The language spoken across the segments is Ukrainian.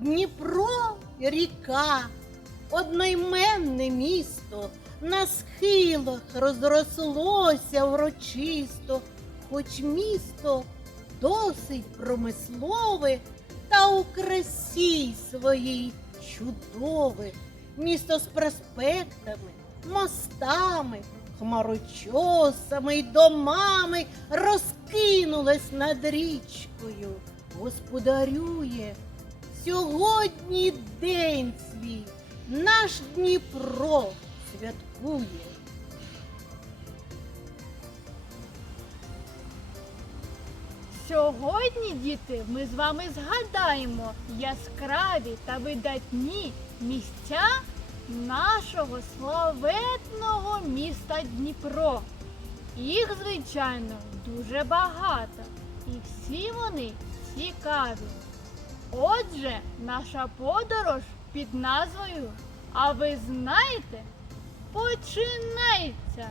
Дніпро ріка, одноіменне місто, на схилах розрослося врочисто, хоч місто досить промислове, та у красі своїй чудове. Місто з проспектами, мостами, хмарочосами й домами розкинулось над річкою, господарює. Сьогодні день свій, наш Дніпро святкує. Сьогодні, діти, ми з вами згадаємо яскраві та видатні місця нашого славетного міста Дніпро. Їх, звичайно, дуже багато, і всі вони цікаві. Отже, наша подорож під назвою А ви знаєте? Починається!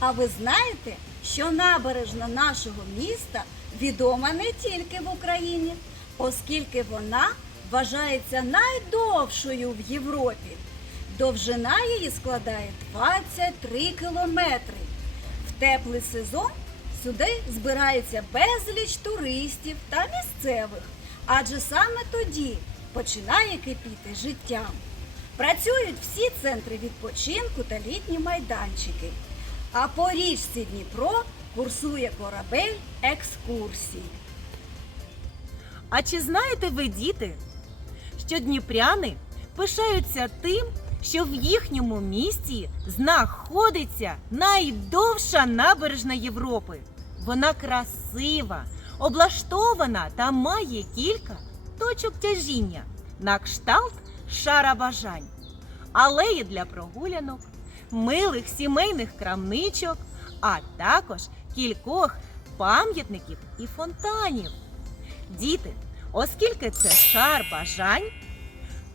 А ви знаєте, що набережна нашого міста відома не тільки в Україні, оскільки вона вважається найдовшою в Європі. Довжина її складає 23 кілометри. В теплий сезон сюди збирається безліч туристів та місцевих, адже саме тоді починає кипіти життя. Працюють всі центри відпочинку та літні майданчики. А по річці Дніпро курсує корабель екскурсій. А чи знаєте ви, діти, що дніпряни пишаються тим, що в їхньому місті знаходиться найдовша набережна Європи? Вона красива, облаштована та має кілька точок тяжіння на кшталт шара бажань, алеї для прогулянок, милих сімейних крамничок, а також кількох пам'ятників і фонтанів. Діти, оскільки це шар бажань,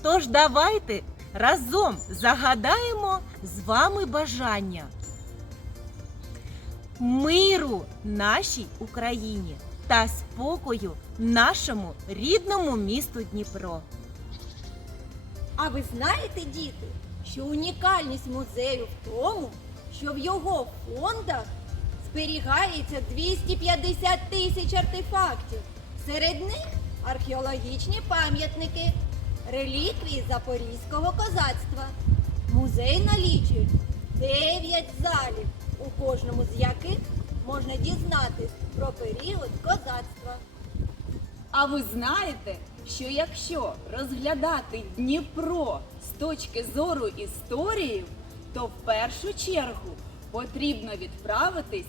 тож давайте разом загадаємо з вами бажання миру нашій Україні та спокою нашому рідному місту Дніпро. А ви знаєте, діти, що унікальність музею в тому, що в його фондах зберігається 250 тисяч артефактів. Серед них археологічні пам'ятники, реліквії Запорізького козацтва. Музей налічує 9 залів, у кожному з яких можна дізнатись про період козацтва. А ви знаєте, що якщо розглядати Дніпро з точки зору історії, то в першу чергу потрібно відправитись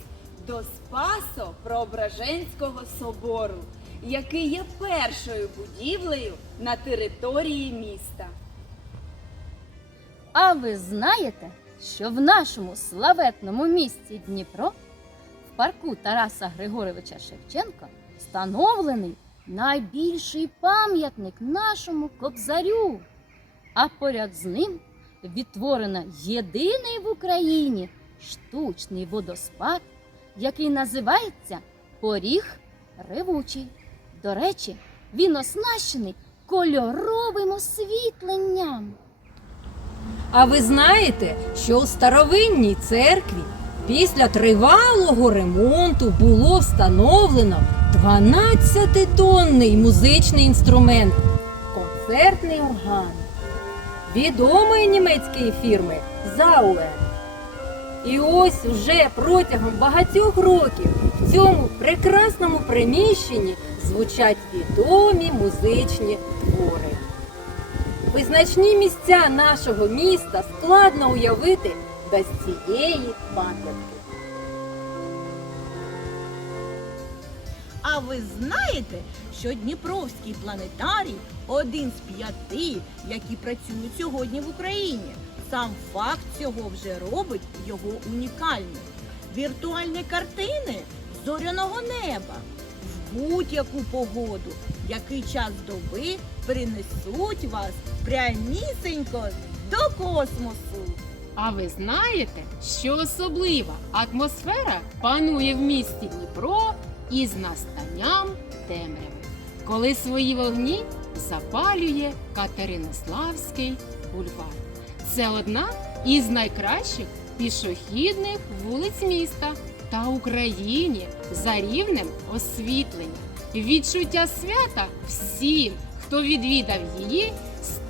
до Спасо Преображенського собору, який є першою будівлею на території міста. А ви знаєте, що в нашому славетному місті Дніпро парку Тараса Григоровича Шевченка встановлений найбільший пам'ятник нашому кобзарю. А поряд з ним відтворено єдиний в Україні штучний водоспад, який називається Поріг Ревучий. До речі, він оснащений кольоровим освітленням. А ви знаєте, що у старовинній церкві після тривалого ремонту було встановлено 12-тонний музичний інструмент концертний орган відомої німецької фірми Зауер. І ось вже протягом багатьох років в цьому прекрасному приміщенні звучать відомі музичні твори. Визначні місця нашого міста складно уявити без цієї пам'ятки. А ви знаєте, що Дніпровський планетарій один з п'яти, які працюють сьогодні в Україні. Сам факт цього вже робить його унікальним. Віртуальні картини зоряного неба в будь-яку погоду, який час доби принесуть вас прямісінько до космосу. А ви знаєте, що особлива атмосфера панує в місті Дніпро із настанням темряви, коли свої вогні запалює Катеринославський бульвар. Це одна із найкращих пішохідних вулиць міста та Україні за рівнем освітлення. Відчуття свята всім, хто відвідав її,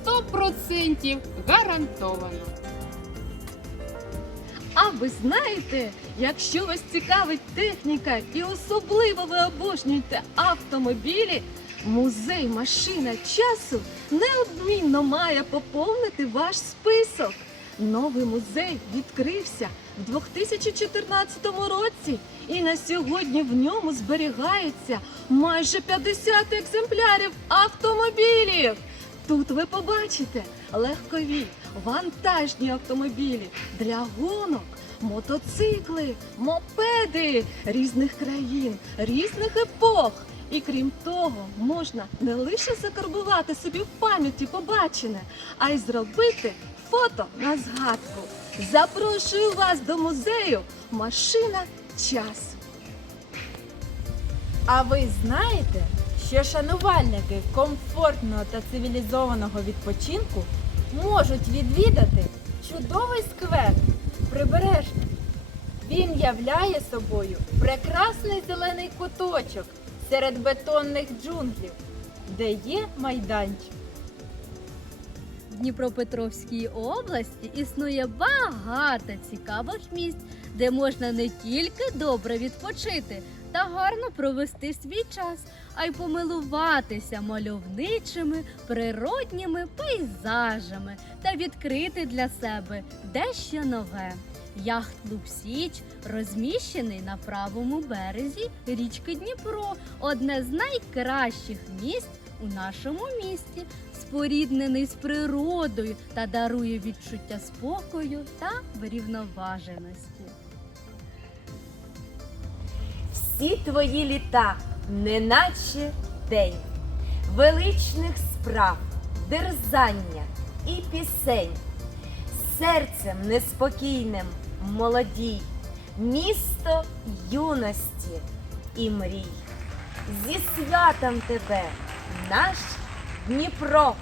100% гарантовано. А ви знаєте, якщо вас цікавить техніка і особливо ви обожнюєте автомобілі, музей машина часу неодмінно має поповнити ваш список. Новий музей відкрився в 2014 році, і на сьогодні в ньому зберігається майже 50 екземплярів автомобілів. Тут ви побачите легкові, вантажні автомобілі для гонок, мотоцикли, мопеди різних країн, різних епох. І крім того, можна не лише закарбувати собі в пам'яті побачене, а й зробити фото на згадку. Запрошую вас до музею Машина часу. А ви знаєте, що шанувальники комфортного та цивілізованого відпочинку можуть відвідати чудовий сквер прибережний. Він являє собою прекрасний зелений куточок серед бетонних джунглів, де є майданчик. В Дніпропетровській області існує багато цікавих місць, де можна не тільки добре відпочити та гарно провести свій час, а й помилуватися мальовничими природніми пейзажами та відкрити для себе дещо нове. Яхт-клуб Січ розміщений на правому березі річки Дніпро, одне з найкращих місць у нашому місті споріднений з природою та дарує відчуття спокою та врівноваженості. Всі твої літа, неначе день, величних справ, дерзання і пісень, серцем неспокійним молодій, місто юності і мрій. Зі святом тебе, наш Дніпро!